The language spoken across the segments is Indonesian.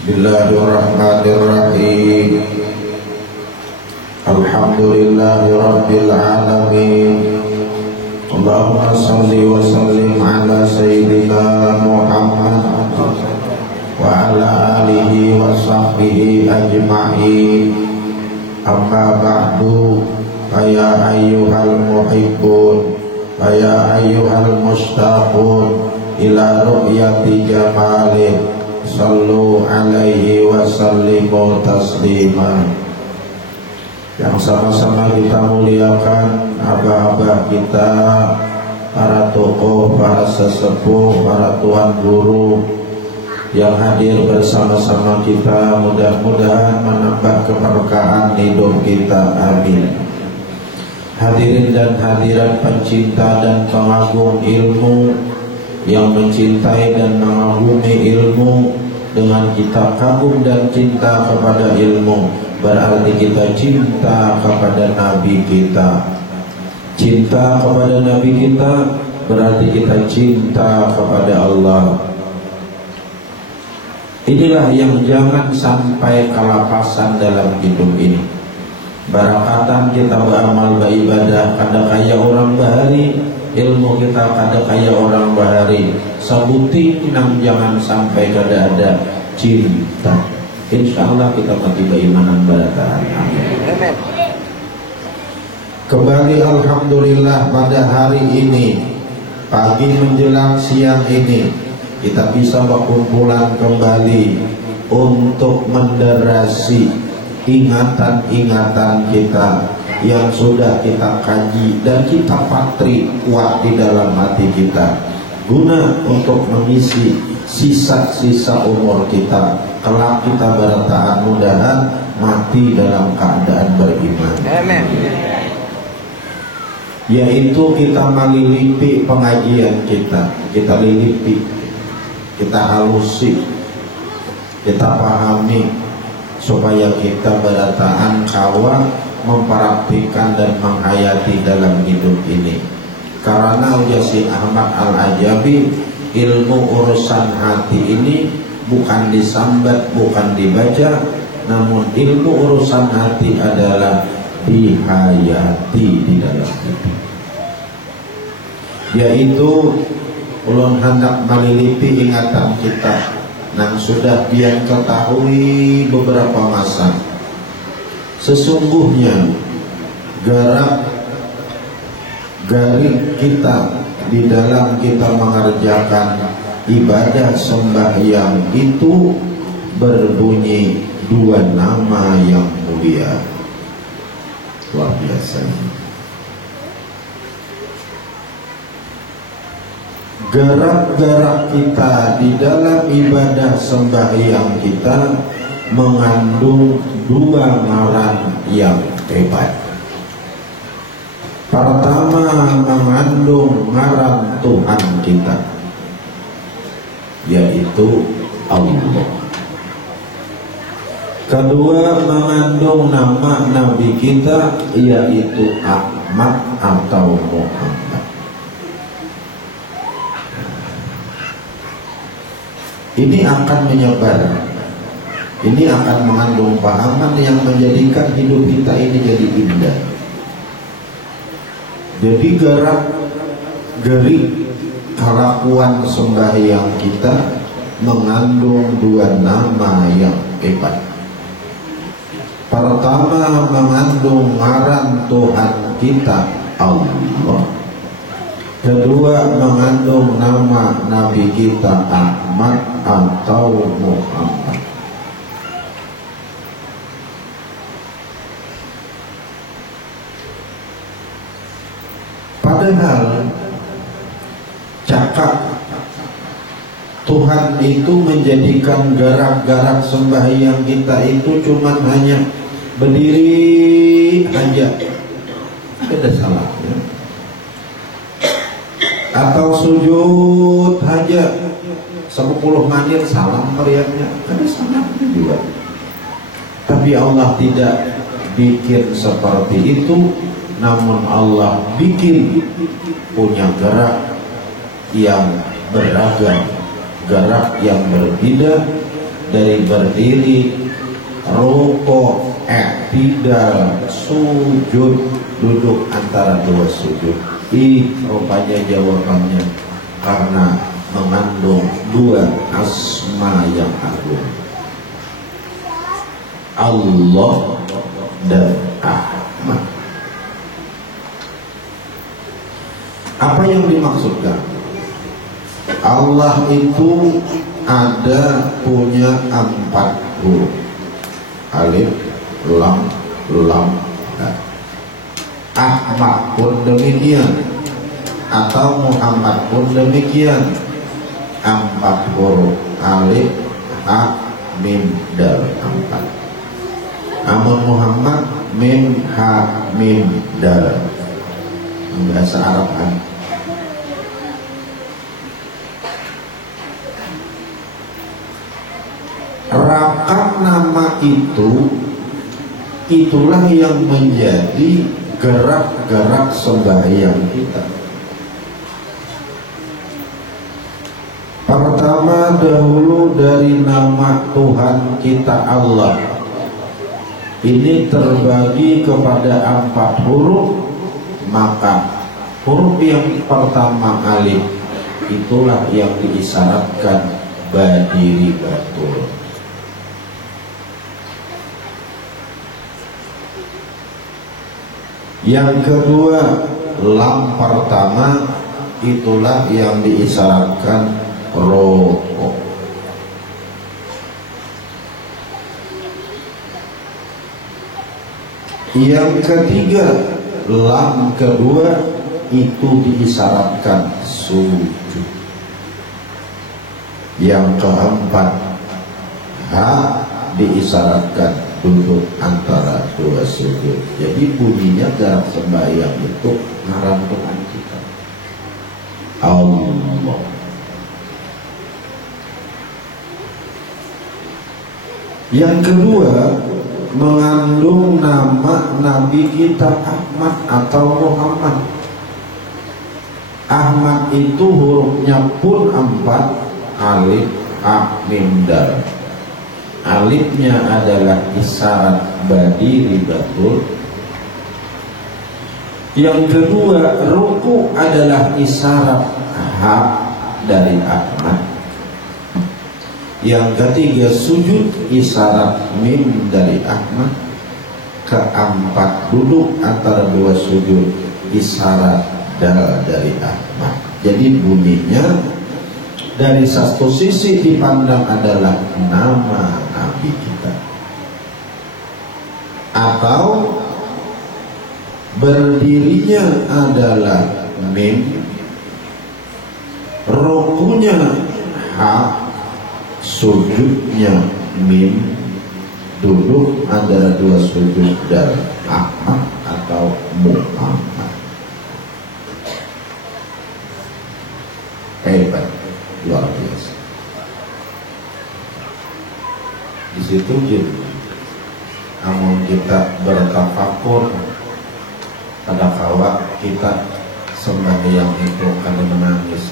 Bismillahirrahmanirrahim. Alhamdulillahi rabbil alamin. Allahumma salli wa sallim ala sayyidina Muhammad wa ala alihi wa sahbihi ajma'in. Amma ba'du, ya ayyuhal muhibbun, ya ayyuhal mustaqun ila ru'yati jamalih, sallu alaihi wa sallimu taslima. Yang sama-sama kita muliakan abah-abah kita, para tokoh, para sesepuh, para tuan guru yang hadir bersama-sama kita, mudah-mudahan menambah keberkahan hidup kita, amin. Hadirin dan hadirat pencinta dan pengagum ilmu, yang mencintai dan mengagumi ilmu, dengan kita kagum dan cinta kepada ilmu, berarti kita cinta kepada Nabi kita. Cinta kepada Nabi kita berarti kita cinta kepada Allah. Inilah yang jangan sampai kelapasan dalam hidup ini. Barakatan kita beramal beribadah, kada kaya orang bahari, ilmu kita kada kaya orang bahari. Sabuting nang jangan sampai kada ada cinta. Insyaallah kita mati berimanan barataan. Amin. Kembali alhamdulillah pada hari ini, pagi menjelang siang ini, kita bisa berkumpulan kembali untuk menderasi ingatan-ingatan kita yang sudah kita kaji dan kita patri kuat di dalam hati kita, guna untuk mengisi sisa-sisa umur kita. Kelak kita berataan mudahan mati dalam keadaan beriman. Amin. Yaitu kita melilipi pengajian kita lilipi, kita halusi, kita pahami, supaya kita berataan kawan mempraktikkan dan menghayati dalam hidup ini. Karena ujar si Ahmad Al-Ajabi, ilmu urusan hati ini bukan disambat, bukan dibaca, namun ilmu urusan hati adalah dihayati di dalam hati. Yaitu ulun hendak melilipi ingatan kita yang sudah biar ketahui beberapa masa. Sesungguhnya garik kita di dalam kita mengerjakan ibadah sembahyang itu berbunyi dua nama yang mulia, luar biasa. Gerak-gerak kita di dalam ibadah sembahyang kita mengandung dua ngaran yang hebat. Pertama, mengandung ngaran Tuhan kita, yaitu Allah. Kedua, mengandung nama Nabi kita, yaitu Ahmad atau Muhammad. Ini akan menyebar, ini akan mengandung pahaman yang menjadikan hidup kita ini jadi indah. Jadi gerak-gerik kelakuan sembahyang kita mengandung dua nama yang hebat. Pertama, mengandung ngaran Tuhan kita, Allah. Kedua, mengandung nama Nabi kita, Ahmad atau Muhammad. Padahal cakap Tuhan itu menjadikan gerak-gerak sembahyang kita itu cuman hanya berdiri aja, ada salahnya. Atau sujud aja 10 menit salam meriahnya, ada salahnya juga. Tapi Allah tidak bikin seperti itu, namun Allah bikin punya gerak yang beragam, gerak yang berbeda, dari berdiri, rukuk, i'tidal, sujud, duduk antara dua sujud. Rupanya jawabannya karena mengandung dua asma yang agung, Allah dan Ahmad. Apa yang dimaksudkan? Allah itu ada punya 4 huruf, alif, lam, dan Ahmad pun demikian, atau Muhammad pun demikian, 4 huruf, alif, ha, mim, dal, 4. Namun Muhammad mim, ha, mim, dal, bahasa Arab kan. Rakam nama itu, itulah yang menjadi gerak-gerak sembahyang kita. Pertama dahulu dari nama Tuhan kita Allah. Ini terbagi kepada 4 huruf, maka huruf yang pertama alif itulah yang diisyaratkan berdiri batul. Yang kedua lam pertama itulah yang diisyaratkan rokok. Yang ketiga lam kedua itu diisyaratkan sujud. Yang keempat ha diisyaratkan duduk antara dua sujud. Jadi bunyinya gerak sembahyang itu ngaran Tuhan kita Allah. Yang kedua mengandung nama Nabi kita Ahmad atau Muhammad. Ahmad itu hurufnya pun 4, alif, ha, mim, dal. Alifnya adalah isyarat berdiri batul. Yang kedua ruku adalah isyarat ha dari Ahmad. Yang ketiga sujud isyarat mim dari Ahmad. Keempat duduk antara dua sujud isyarat dal dari Ahmad. Jadi bunyinya dari satu sisi dipandang adalah nama Nabi kita, atau berdirinya adalah mim, rukunya ha, sujudnya mim, duduk antara dua sujud dan Ahmad atau Muhammad. Hebat, luar biasa. Di situ namun kita bertafakur pada kala kita sembahyang itu akan menangis.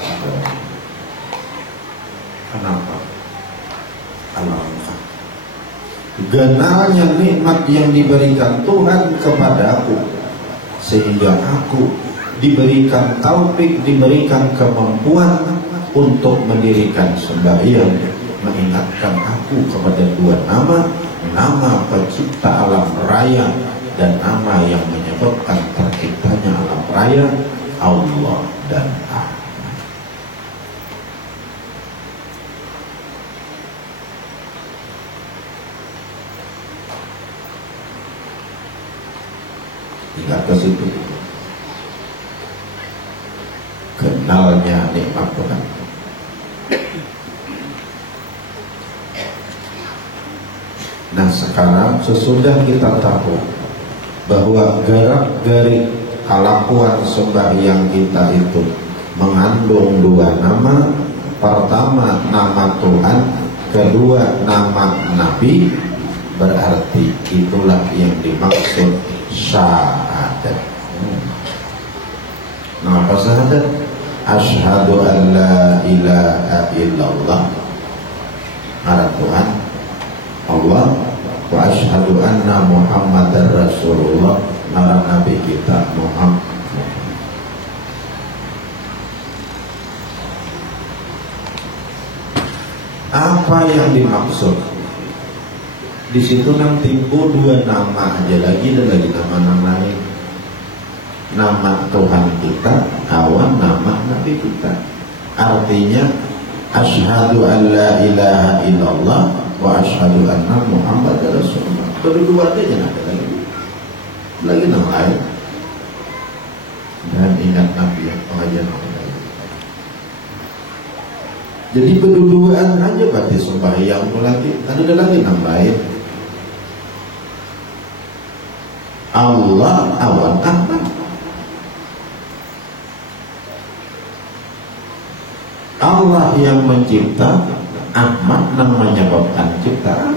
Kenapa? Alhamdulillah. Genalnya nikmat yang diberikan Tuhan kepadaku, sehingga aku diberikan taufik, diberikan kemampuan untuk mendirikan sembahyang, mengingatkan aku kepada dua nama, nama pencipta alam raya dan nama yang menyebabkan terciptanya alam raya, Allah dan Ahmad. Hingga ke situ kenalnya nikmat Tuhan. Nah sekarang sesudah kita tahu bahwa gerak-gerik kelakuan sembahyang kita itu mengandung dua nama. Pertama nama Tuhan, kedua nama Nabi. Berarti itulah yang dimaksud syahadat. Nah apa syahadat? Asyhadu an la ilaha illallah, ada Tuhan Allah wa asyhadu anna Muhammadar Rasulullah, nara nabi kita Muhammad. Apa yang dimaksud? Di situ nanti dua nama aja lagi, dan lagi nama-nama lain. Nama Tuhan kita, awan nama Nabi kita. Artinya asyhadu an la ilaha illallah wa asyhadu anna Muhammadar Rasulullah. Kedua aja jangan ada lagi nama lain. Dan ingat Nabi yang pengajian Allah. Jadi berduaan aja berarti sembahyang lagi. Ada lagi nama lain. Allah awan Ahmad. Allah yang mencipta, Ahmad namanya menyebabkan ciptaan.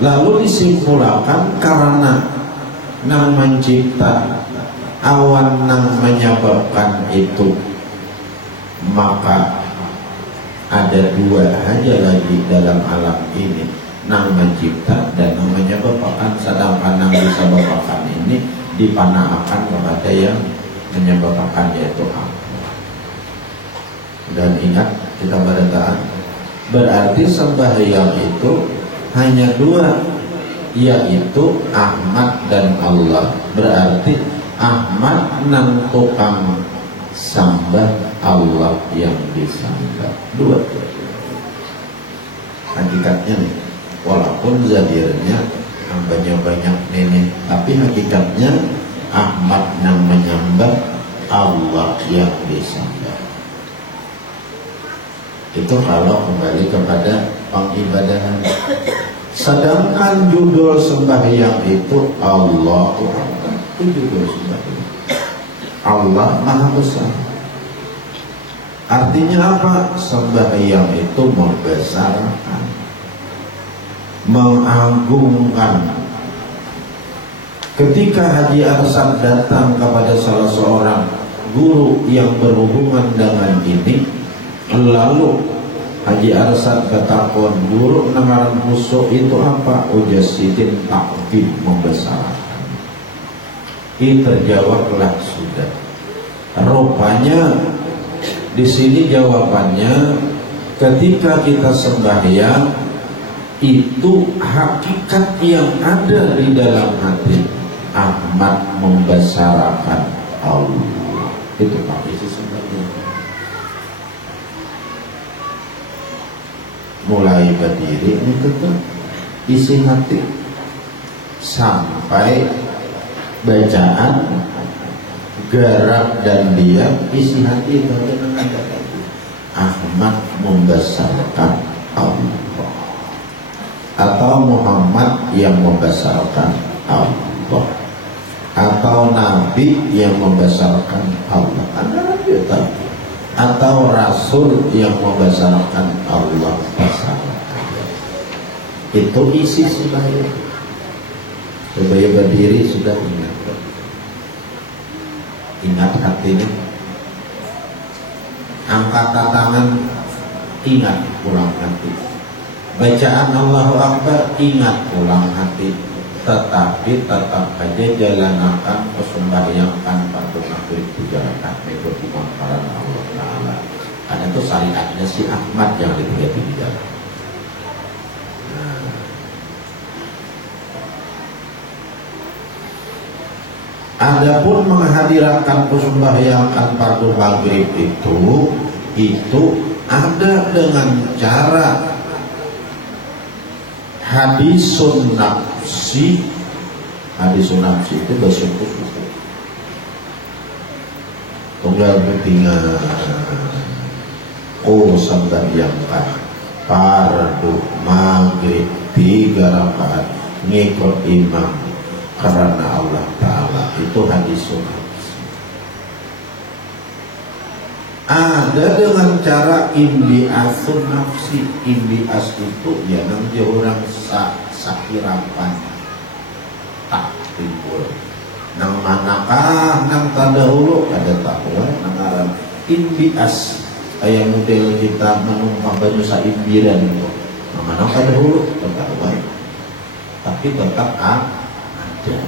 Lalu disimpulkan karena nang mencipta, awan nang menyebabkan itu, maka ada dua aja lagi dalam alam ini, nang mencipta dan nang menyebabkan. Sedangkan nang disebabkan ini dipanahkan kepada yang menyebabkan, yaitu Allah. Dan ingat kita berataan, berarti sembahyang itu hanya dua, yaitu Ahmad dan Allah. Berarti Ahmad nang tukang sambah, Allah yang disambah. Dua. Hakikatnya nih, walaupun zadirnya banyak nenek, tapi hakikatnya Ahmad nang menyembah, Allah yang disambah. Itu kalau kembali kepada pengibadahan. Sedangkan judul sembahyang itu Allahu Akbar. Itu judul sembahyang. Allah Maha Besar. Artinya apa? Sembahyang itu membesarkan, mengagungkan. Ketika Haji Arsyad datang kepada salah seorang guru yang berhubungan dengan ini, lalu Haji Arsyad ketakon, guru nengaran musuh itu apa? Ujasidin takdim, membesarkan. Ini terjawablah sudah. Rupanya di sini jawabannya, ketika kita sembahyang itu hakikat yang ada di dalam hati, Ahmad membesarkan Allah. Itu Pak isi sembahyang. Mulai berdiri ini tetap isi hati sampai bacaan, gerak dan diam, isi hati itu ada. Ahmad membesarkan Allah, atau Muhammad yang membesarkan Allah, atau Nabi yang membesarkan Allah. Ada kita, atau Rasul yang membesarkan Allah. Itu isi sembahyang. Coba berdiri sudah ingat. Ingat hatinya. Angkat tangan, ingat pulang hati. Bacaan Allahu Akbar, ingat pulang hati. Tetapi tetap aja jalankan sembahyangkan pada maghrib 3 rakaat mengikut imam karena Allah Ta'ala. Karena itu syariatnya si Ahmad yang dilihat di jalan. Adapun menghadirakan sembahyangkan pada maghrib itu ada dengan cara hadisun nafsi. Hadisun nafsi itu bahasa khusus. Tunggal ketinggalan sembahyangkan fardu maghrib 3 rakaat ngikut imam karena Allah Ta'ala. Itu hadis sunnah. Ada dengan cara imbiasun nafsi. Imbias itu ya nang orang sakirapan tak timbul. Nang manakah nang tadahulu ada takwa nang alam imbias. Kayak model kita menumpang baju saimbiran itu. Mana pada dulu tetap baik, tapi tetap ada.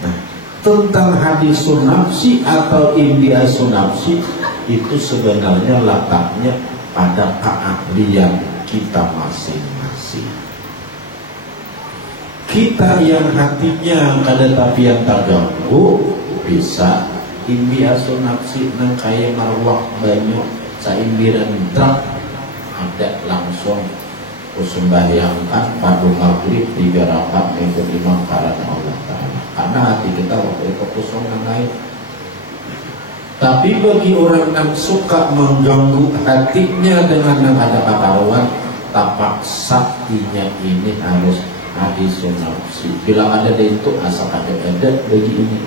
Nah, tentang hadis nafsi atau imbiasun nafsi itu sebenarnya letaknya pada keahlian kita masing-masing. Kita yang hatinya kada tapi yang terganggu bisa imbiasun nafsi nang kaya marwah banyak saimbiran truk ada langsung sembahyangkan pada maghrib 3 rakaat mengikut imam karena Allah Ta'ala, karena hati kita waktu itu kosongan naik. Tapi bagi orang yang suka mengganggu hatinya dengan yang ada ketahuan, tapak saktinya ini harus hadis nafsi. Bila ada itu asal ada bagi ini.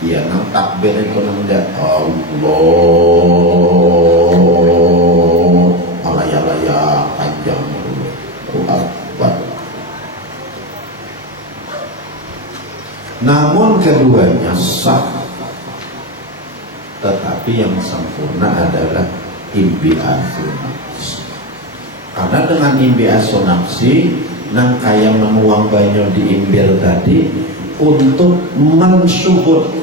Ya, nang takbir itu nang Allah alaya panjang Akbar. Namun keduanya sah, tetapi yang sempurna adalah imbiasun nafsi. Karena dengan imbiasun nafsi nang kaya menuang banyak diimbir tadi untuk mensyukur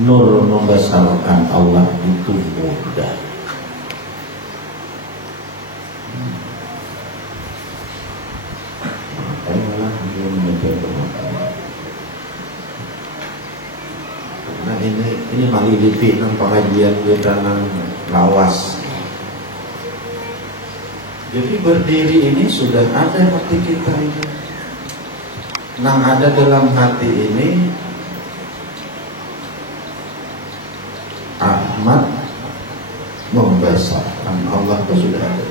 nur membesarkan Allah itu mudah. Nah ini malilipi nang pengajian kita nang lawas. Jadi berdiri ini sudah ada hati kita ini. Nang ada dalam hati ini Ahmad membesarkan Allah itu sudah ada.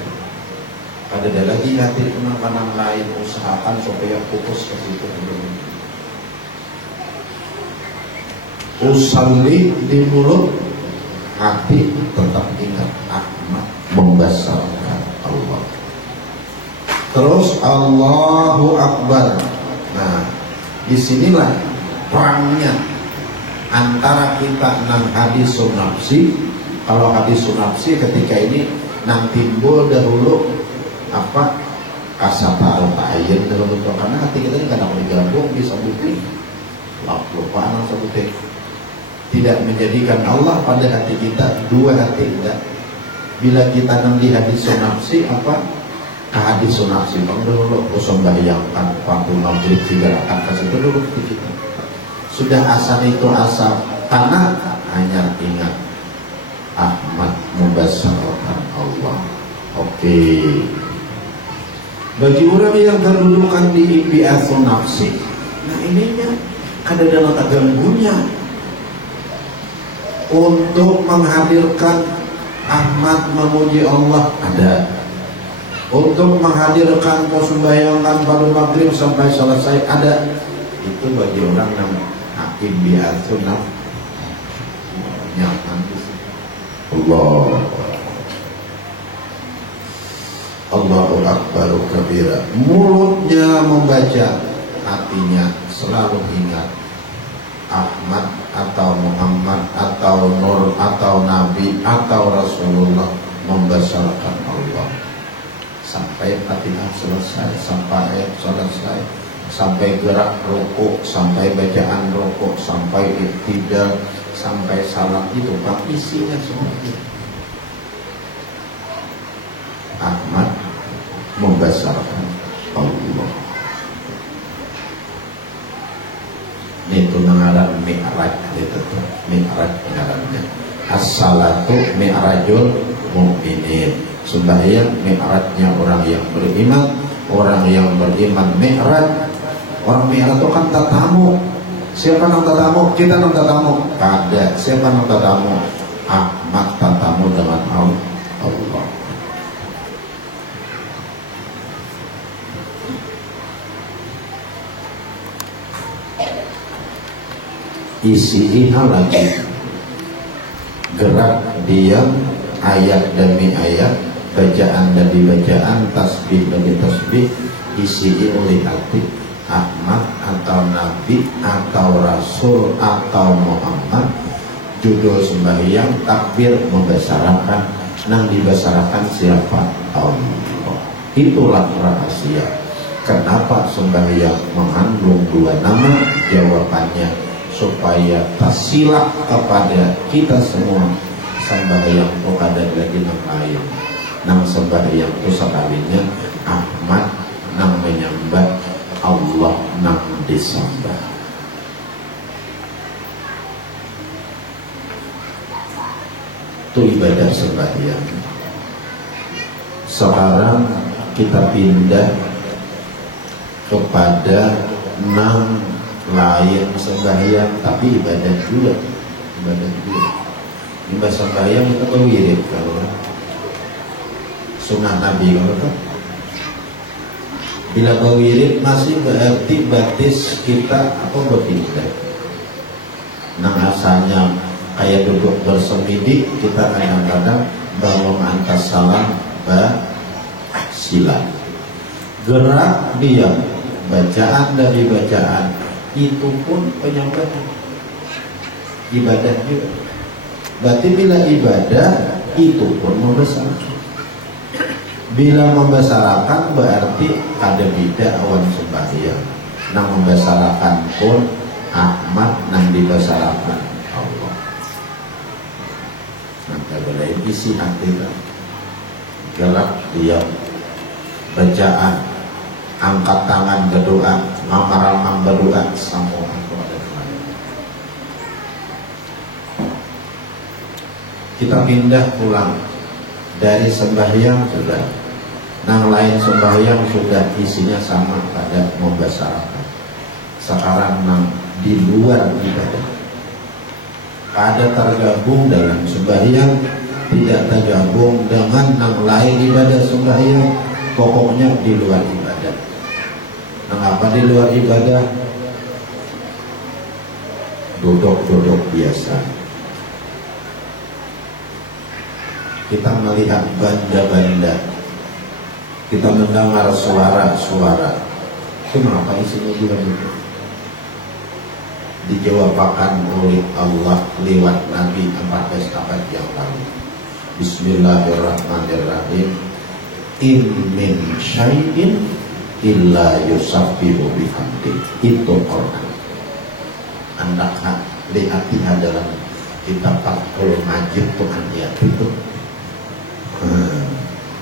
Ada lagi hati kenang-kenang lain, usahakan supaya fokus ke situ dulu. Usalli di mulut, hati tetap ingat Ahmad membesarkan Allah. Terus Allahu Akbar. Nah, disinilah perangnya antara kita nang hadis nafsi. Kalau hadis nafsi ketika ini nang timbul dahulu apa kasata al-ta'ayyan dalam bentuk, karena hati kita ini kadang digabung bisa bukti lupa nang sebutin tidak menjadikan Allah pada hati kita, dua hati tidak. Bila kita nang di hadis nafsi apa hadis nafsi bang dulu kosong bayangkan waktu maghrib 3 rakaat kasih dulu kita sudah asal itu asal karena hanya ingat Ahmad membesarkan Allah. Oke. Bagi orang yang kedudukan di imbiasun nafsi, nah ininya ada dalam ganggunya untuk menghadirkan Ahmad memuji Allah ada, untuk menghadirkan sembahyangkan pada maghrib sampai selesai ada. Itu bagi orang yang imbiasun nafsi. Allahu Akbar kabira. Mulutnya membaca, hatinya selalu ingat Ahmad atau Muhammad atau Nur atau Nabi atau Rasulullah membesarkan Allah. Sampai Fatihah selesai, sampai selesai, sampai gerak rukuk, sampai bacaan rukuk, sampai iktidal, sampai salam itu Pak isinya semua itu. Ahmad membesarkan Allah. Itu mengarah mi'raj itu, mi'raj pengarangnya. As-salatu mi'rajul mu'minin. Sembahyang mi'rajnya orang yang beriman. Orang yang beriman mi'raj. Orang mi'raj itu kan tatamu. Siapa yang tatamu? Kita yang tatamu. Ada. Siapa yang tatamu? Ahmad tatamu dengan Allah. Isi lagi gerak diam, ayat demi ayat, bacaan demi bacaan, tasbih demi tasbih, isi oleh hati Ahmad atau Nabi atau Rasul atau Muhammad. Judul sembahyang takbir membesarkan nang dibesarkan siapa? Allah. Itulah rahasia kenapa sembahyang mengandung dua nama. Jawabannya supaya tersilap kepada kita semua, sembahyang itu ada lagi nang lain. Nang sembahyang itu sekalinya Ahmad nang menyembah, Allah nang disembah. Itu ibadah sembahyang. Sekarang kita pindah kepada nang lain sembahyang, tapi ibadah juga. Ibadah sembahyang itu berwirid kalau sunnah Nabi kalau kan. Bila berwirid masih berarti batis kita apa berpindah. Nang asalnya kayak duduk bersemidi, kita kadang-kadang bangun antas salam sila. Gerak diam, bacaan dari bacaan itu pun penyampaian ibadah juga. Berarti bila ibadah itu pun membesarkan. Bila membesarkan berarti ada beda awan sembahyang. Nang membesarkan pun Ahmad nang dibesarkan Allah. Maka boleh isi hati kan. Gerak diam, bacaan, angkat tangan berdoa, ngamal berdoa, sambung kepada Tuhan. Kita pindah pulang dari sembahyang sudah, nang lain sembahyang sudah isinya sama pada membesarkan. Sekarang nang di luar ibadah, ada tergabung dalam sembahyang, tidak tergabung dengan nang lain ibadah sembahyang, pokoknya di luar ibadah. Mengapa di luar ibadah? Duduk-duduk biasa. Kita melihat banda-banda, kita mendengar suara-suara. Kenapa isinya juga begitu? Dijawabkan oleh Allah lewat Nabi 14 abad yang lalu. Bismillahirrahmanirrahim. In min syai'in illa yusabbihu bihamdi. Itu Quran. Anda lihat dalam kitab Fathul Majid Tuhan lihat itu.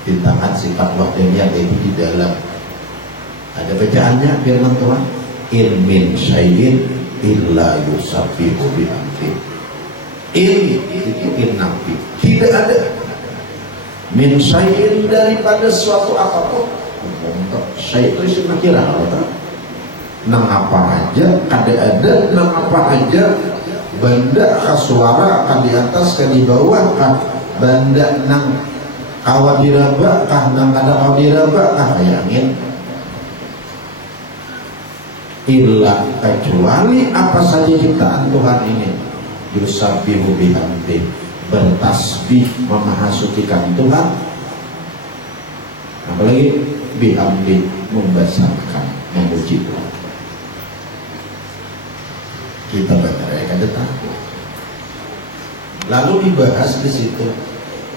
Tindakan sifat wahdaniyah itu di dalam ada bacaannya firman Tuhan. In min syai'in illa yusabbihu bihamdi. In itu nabi. Tidak ada min syai'in daripada suatu apapun. Syai' itu isim nakirah Allah. Nang apa aja ada nang apa aja benda kasuara kan di atas kan di bawah kan benda nang kawadiraba kah nang ada kawadiraba kah bayangin. Illa kecuali apa saja ciptaan Tuhan ini yusabbihu bihamdi, bertasbih memahasucikan Tuhan, apalagi bihamdi membesarkan memuji Tuhan. Kita berkata takut. Lalu dibahas di situ.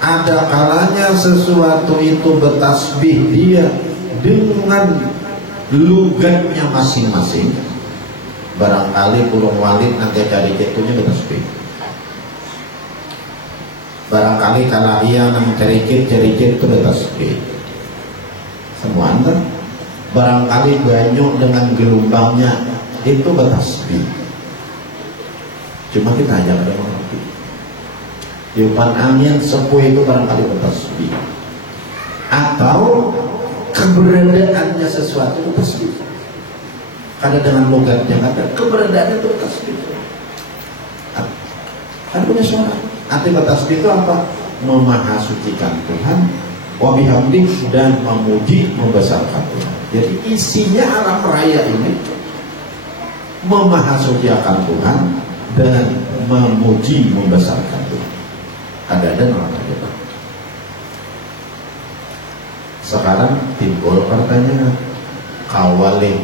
Ada kalanya sesuatu itu bertasbih dia dengan lugatnya masing-masing. Barangkali burung walit nanti cari ketunya bertasbih. Barangkali kalau ia nang cerikit itu bertasbih. Semua anda. Barangkali banyu dengan gelombangnya itu bertasbih. Cuma kita hanya ada mengerti. Tiupan angin sepuh itu barangkali bertasbih. Atau keberadaannya sesuatu itu tasbih. Karena dengan logatnya ada keberadaannya itu tasbih. Ada punya suara. Arti bertasbih itu apa? Memahasucikan Tuhan, wa bihamdi, dan memuji membesarkan Tuhan. Jadi isinya alam raya ini memahasucikan Tuhan dan memuji membesarkan Tuhan. Ada orang kita. Sekarang timbul pertanyaan, kawalih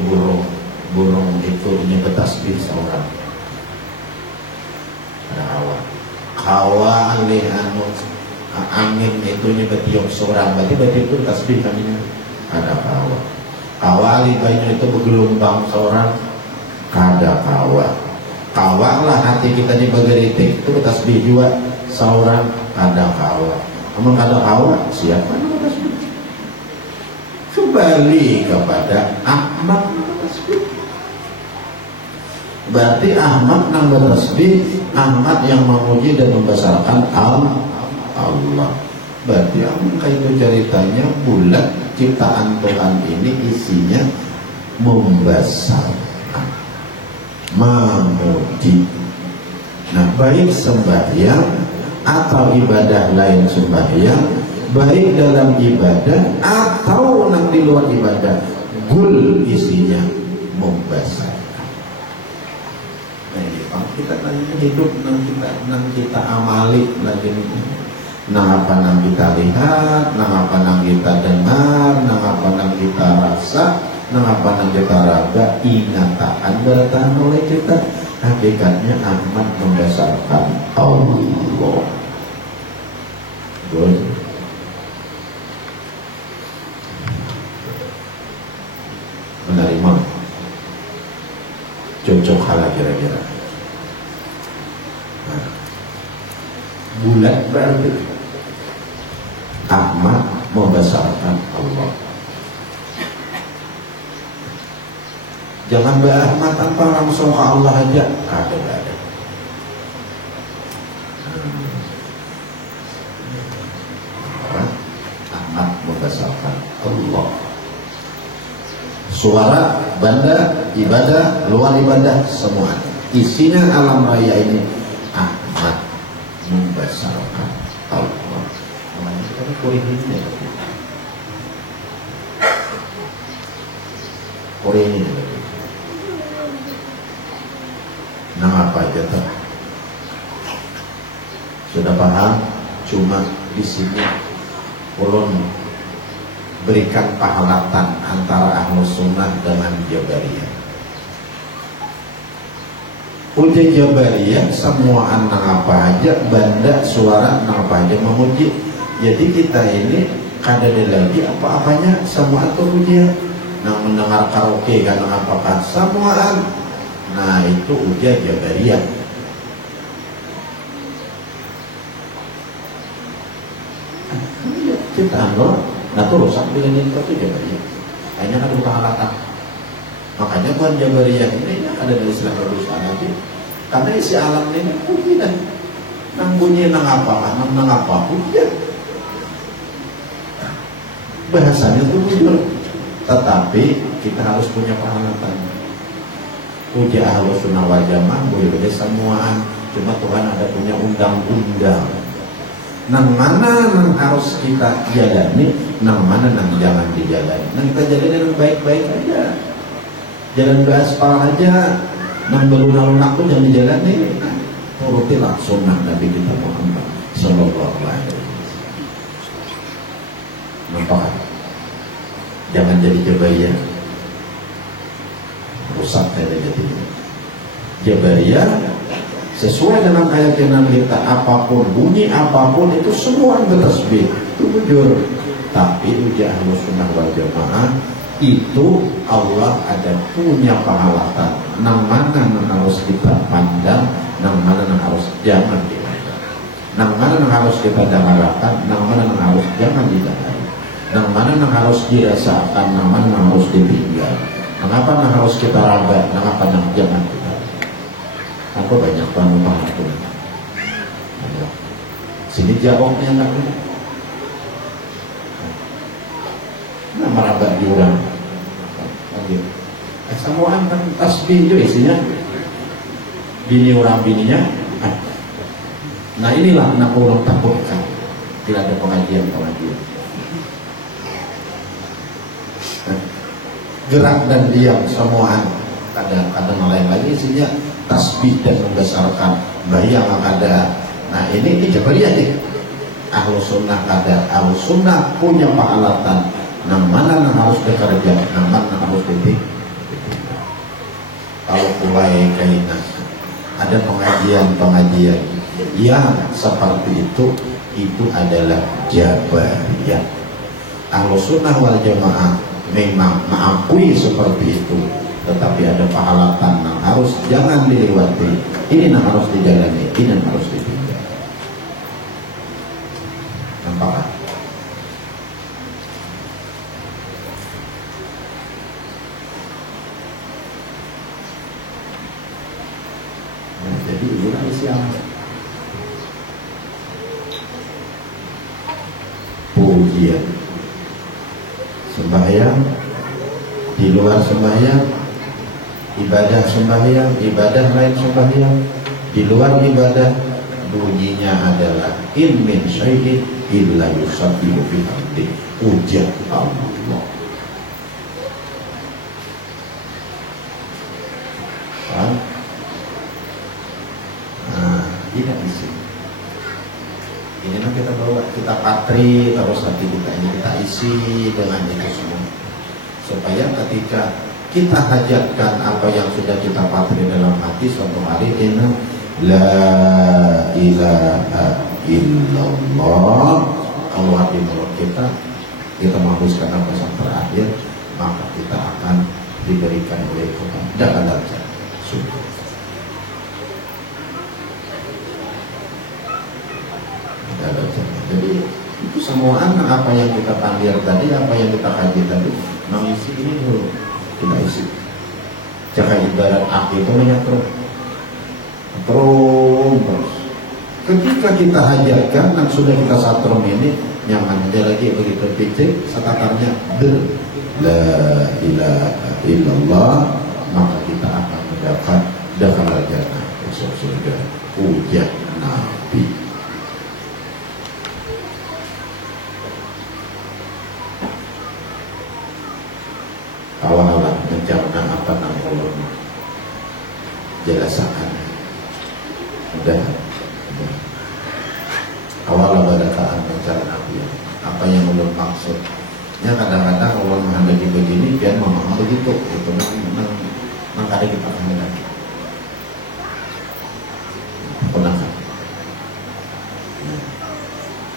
burung itu ini bertasbih seorang. Ada awal. Kawalih angin itu betiup seorang berarti itu tasbih namanya kada kawa. Kawali banyu itu bergelombang seorang kada kawa. Kawa lah hati kita di bageritik itu tasbih juga seorang kada kawa. Namun kada kawa siapa nama tasbih? Kembali kepada Ahmad tasbih. Berarti Ahmad nang bertasbih, Ahmad yang memuji dan membesarkan Allah. Berarti apa itu ceritanya bulat ciptaan Tuhan ini isinya membesarkan, memuji. Nah, baik sembahyang atau ibadah lain sembahyang, baik dalam ibadah atau di luar ibadah, gul isinya membesarkan. Nah, kita nanti hidup nang kita amali lagi, nang apa nang kita lihat, nang apa nang kita dengar, nang apa nang kita rasa, nang apa nang kita raga, ingatan bertahan oleh kita. Hakikatnya Ahmad membesarkan Allah. Good. Menerima cocok hal kira-kira. Nah, bulat berarti Ahmad membesarkan Allah. Jangan Ahmad tanpa langsung ke Allah aja, ada. Ahmad membesarkan Allah. Suara, banda, ibadah, luar ibadah, semua isinya alam raya ini Ahmad membesarkan Allah. Namanya kita kurihinnya, kurihinnya. Nah, apa aja tuh? Sudah paham? Cuma di sini ulun berikan pahalatan antara Ahlus Sunnah dengan Jabariyah. Uji Jabariyah semua anak apa aja, banda, suara, anak apa aja memuji. Jadi kita ini kada ada lagi apa-apanya, semua itu ujian. Nah, mendengar karaoke kan apakah semuaan. Nah, itu uji Jabariyah. Kita nah itu rusak dengan itu Jabariyah. Hanya kan pahalatan. Makanya buat Jabariyah ini ada dari istilah rusak nanti. Karena isi alam ini puji dan nang bunyi nang apa, nang apa puji. Bahasanya itu jujur, tetapi kita harus punya pahalatan. Puji Ahlus Sunnah wal Jamaah boleh semuaan, cuma Tuhan ada punya undang-undang. Nang mana nang harus kita jalani, nang mana nang jangan dijalani. Nang kita jalani dengan baik-baik aja, jalan beraspal aja. Nang berulang-ulang pun jangan dijalani. Nah, turutilah sunnah Nabi kita Muhammad Sallallahu Alaihi Wasallam. Nampak? Jangan jadi Jabariyah. Rusak saya jadinya. Jabariyah sesuai dengan keyakinan kita, apapun bunyi apapun itu semua bertasbih, itu jujur. Tapi uji Ahlus Sunnah wal Jamaah itu Allah ada punya pahalatan. Nang mana nang harus kita pandang, nang mana nang harus jangan dipandang. Nang mana nang harus kita dengarkan, nang mana nang harus jangan didengari. Nang mana nang harus dirasakan, nang mana nang harus ditinggal. Nang apa nang harus kita raba, nang apa nang jangan kita. Apa banyak banget itu. Sini jawabnya nang. Nah, meraba diurang. Semua kan tasbih itu isinya. Bini orang bininya. Nah, inilah nak orang takutkan. Bila ada pengajian. Gerak dan diam semuaan. Kadang-kadang lain lagi isinya tasbih dan membesarkan. Bayang ada. Nah, ini Jabariyah nih. Ahlus Sunnah ada. Ahlus Sunnah punya pahalatan. Nang mana nang harus bekerja, nang mana nang harus didik. Kalau mulai kaitan ada pengajian yang seperti itu itu adalah Jabariyah. Ahlussunnah wal Jamaah memang mengakui seperti itu, tetapi ada pahalatan yang harus jangan dilewati. Ini yang harus dijalani, ini yang harus ditinggal. Nampak? Nah, jadi inilah Islam. Pujian, sembahyang, di luar sembahyang, ibadah sembahyang, ibadah lain sembahyang, di luar ibadah, bunyinya adalah in min syai'in illa yusabbihu bihamdi, puja Allah. Paham? Nah, ini di sini. Ini yang kita bawa, kita patri terus hati kita ini, kita isi dengan itu semua, supaya ketika kita hajatkan apa yang sudah kita patri dalam hati suatu hari ini, la ilaha illallah, keluar di mulut kita menghembuskan nafas yang terakhir, maka kita akan diberikan oleh Tuhan dalam surga. Jadi itu semua apa yang kita panggil tadi, apa yang kita kaji tadi, mengisi ini dulu kita isi. Jangan ibarat api itu menyetrum terus. Ketika kita hajatkan dan sudah kita satrum ini, nyaman aja lagi begitu picik, setakarnya la ilaha illallah, maka kita akan mendapat dakhala jannah, masuk surga, ujian Nabi. Awalah mencerna apa nama ulama jelasakan udah awalah badataan mencerna apa yang ulun maksudnya. Kadang-kadang ulun menghendaki begini biar memang begitu, itu memang ada kita menghendaki penahan.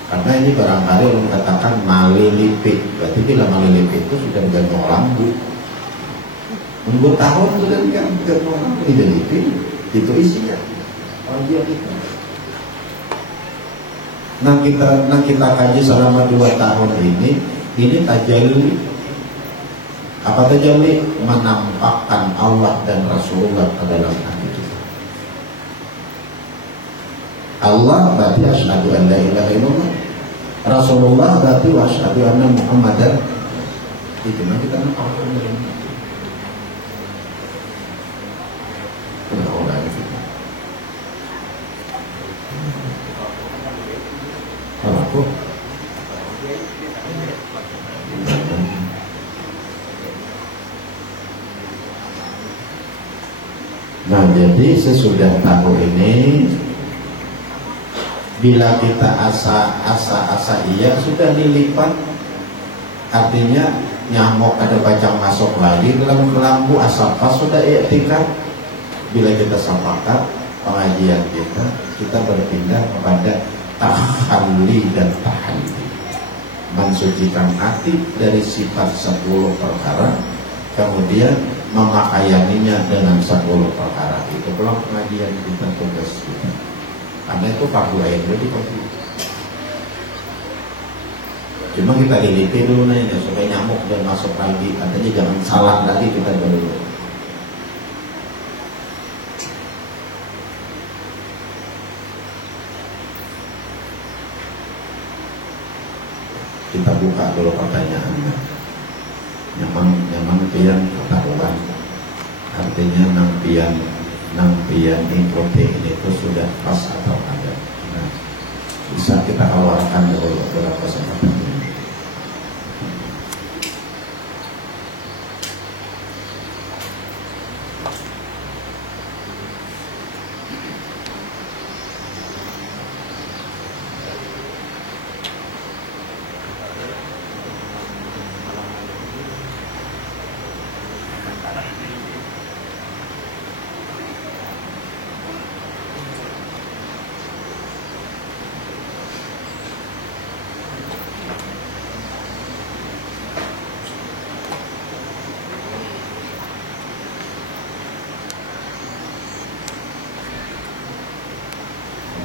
Karena ini barangkali ulun katakan malilipit, berarti bila malilipit itu sudah gantung lambu. Minggu tahun sudah gantung lambu, identik itu isinya. Kalau dia kita, nah kita kaji selama 2 tahun ini tajalli. Apa tajalli? Menampakkan Allah dan Rasulullah ke dalam hati kita. Allah berarti asyhadu an la ilaha illallah, Rasulullah berarti asyhadu anna Muhammadar. Itu yang kita nampakkan dalam hati. Nah, jadi sesudah tahu ini, bila kita asa iya sudah dilipat, artinya nyamuk ada bacang masuk lagi dalam kelambu, asapa sudah i'tikaf. Bila kita sepakat pengajian kita berpindah kepada tahalli dan tahalli, mensucikan hati dari sifat 10 perkara, kemudian memakaianinya dengan 10 perkara. Itu belum pengajian kita, tugas kita. Karena itu fardu ain jadi pasti. Cuma kita lilipi dulu nih, supaya nyamuk dan masuk lagi. Katanya jangan salah lagi kita dulu. Kita buka dulu pertanyaannya. Nyaman pian ketahuan, artinya nampian ini protein itu sudah pas atau ada. Nah, bisa kita keluarkan dulu dalam kesempatan ini.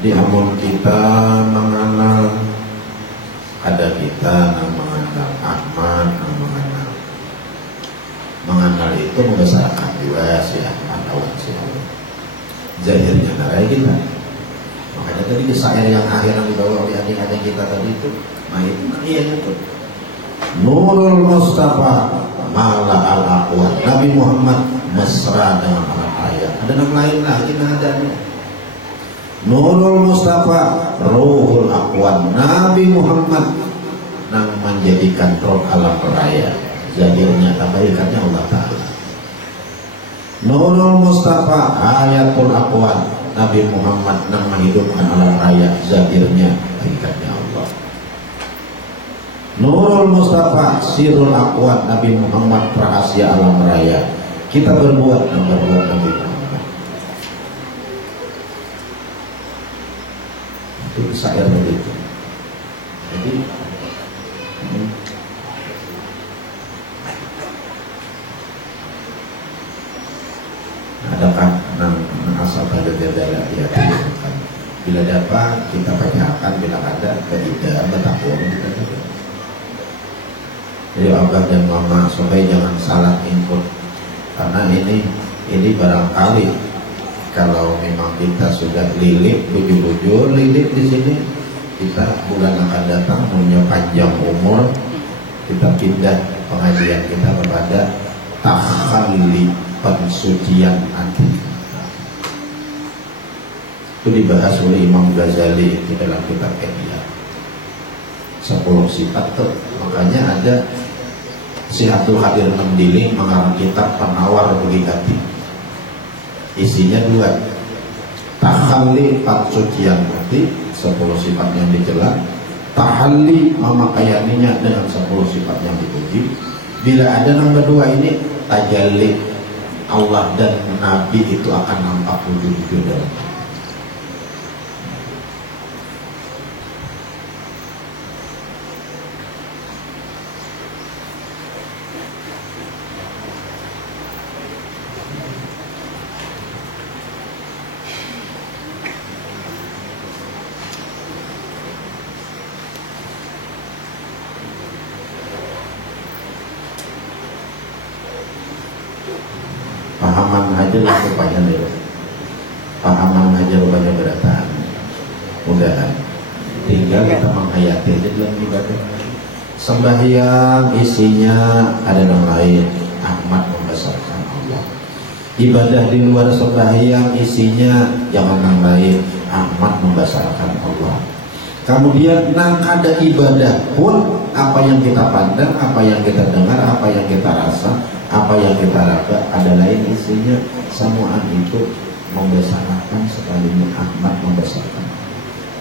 Di amun kita mengenal, ada kita mengenal Ahmad, mengenal itu membesarkan juga si Ahmad lawan si Allah. Zahirnya narai kita. Makanya tadi di syair yang akhir yang dibawa oleh adik-adik kita tadi itu, nah itu Nurul Mustafa Mala al-Aqwa. Nabi Muhammad mesra dengan anak ayah. Ada nama lain lagi nadanya. Nurul Mustafa Ruhul Aqwan. Nabi Muhammad yang menjadikan roh alam raya. Zahirnya tabaikannya Allah Ta'ala. Nurul Mustafa Ayatul Aqwan. Nabi Muhammad yang menghidupkan alam raya. Zahirnya tabaikannya Allah. Nurul Mustafa Sirul Aqwan. Nabi Muhammad rahasia alam raya. Kita berbuat dan berbuat Nabi Muhammad. Itu saya begitu. Jadi adakah asal pada jadala di hati bila dapat kita bacakan, bila ada tidak bertakwa kita. Jadi abah dan mama supaya jangan salah input, karena ini barangkali kalau memang kita sudah lilit bujur-bujur lilit di sini, kita bulan akan datang punya panjang umur, kita pindah pengajian kita kepada takhalli, pensucian hati. Itu dibahas oleh Imam Ghazali di dalam kitab Ihya 10 sifat tuh. Makanya ada Si Abdul Hadir Namdili mengarang kitab Penawar Budi Hati. Isinya 2. Tahalli pensucian hati, 10 sifat yang dicela. Tahalli memakaianinya dengan 10 sifat yang dipuji. Bila ada nomor 2 ini, tajalli, Allah dan Nabi itu akan nampak wujud-wujud dalam. Pahaman aja lah rupanya nih, pahaman aja rupanya beratan. Mudahan tinggal kita menghayati aja dalam ibadah. Sembahyang isinya ada yang lain, Ahmad membesarkan Allah. Ibadah di luar sembahyang isinya jangan yang lain, Ahmad membesarkan Allah. Kemudian nang ada ibadah pun, apa yang kita pandang, apa yang kita dengar, apa yang kita rasa, apa yang kita raba, ada lain isinya. Semuaan itu membesarkan sekalinya Ahmad membesarkan.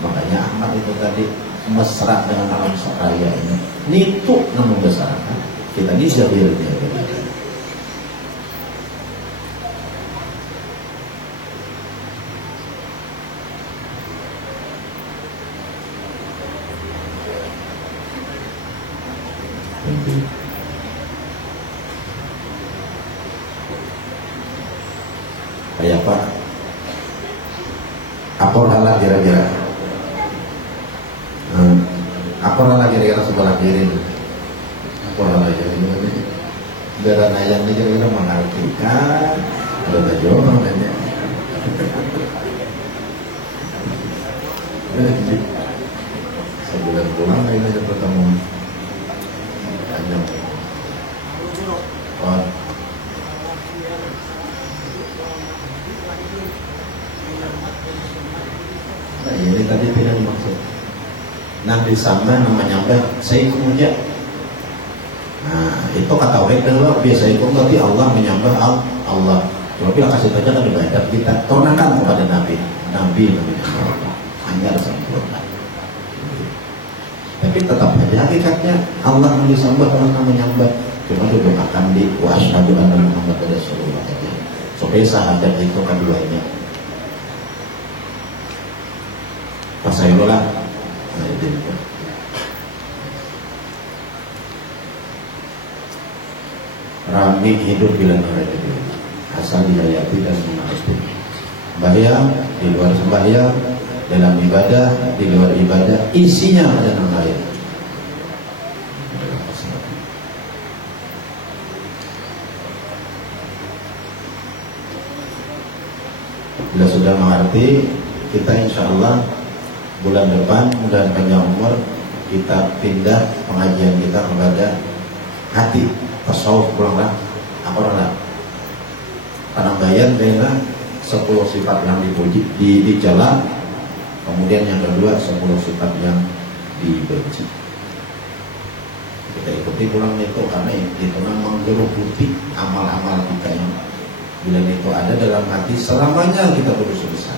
Makanya Ahmad itu tadi mesra dengan alam raya ini. Nitu yang membesarkan. Kita ini jabirnya. Kayak apa? Apor halah kira-kira. Apor halah kira-kira sebelah kiri. Apor halah kira-kira. Beran ayam ini kira-kira mengartikan. Ada baju namanya. Sebulan pulang ini ada pertemuan. Ini tadi tidak dimaksud. Nabi sama namanya saya ikut aja. Nah itu kata Allah biasa ikut berarti Allah menyembah Allah. Tapi kasih saja kan ibadah kita tornakan kepada Nabi namanya Allah. Hanya sempurna. Tapi tetap aja hakikatnya Allah yang disembah, Allah yang menyembah. Cuma didoakan di wa asyhadu anna Muhammadar Rasulullah saja. Supaya sahadat itu keduanya. Pasailola. Nah itu. Rami hidup bila nurani itu. Asal dihayati dan mengerti. Sembahyang di luar sembahyang, dalam ibadah, di luar ibadah, isinya ada nama lain. Bila sudah mengerti, kita insya Allah bulan depan mudah panjang umur, kita pindah pengajian kita kepada hati tasawuf pulang lah. Penambahan karena 10 sifat yang dipuji di jalan, kemudian yang kedua 10 sifat yang dibenci. Kita ikuti pulang itu karena itu memang menggerututi amal-amal kita yang bulan itu ada dalam hati selamanya kita berusaha besar.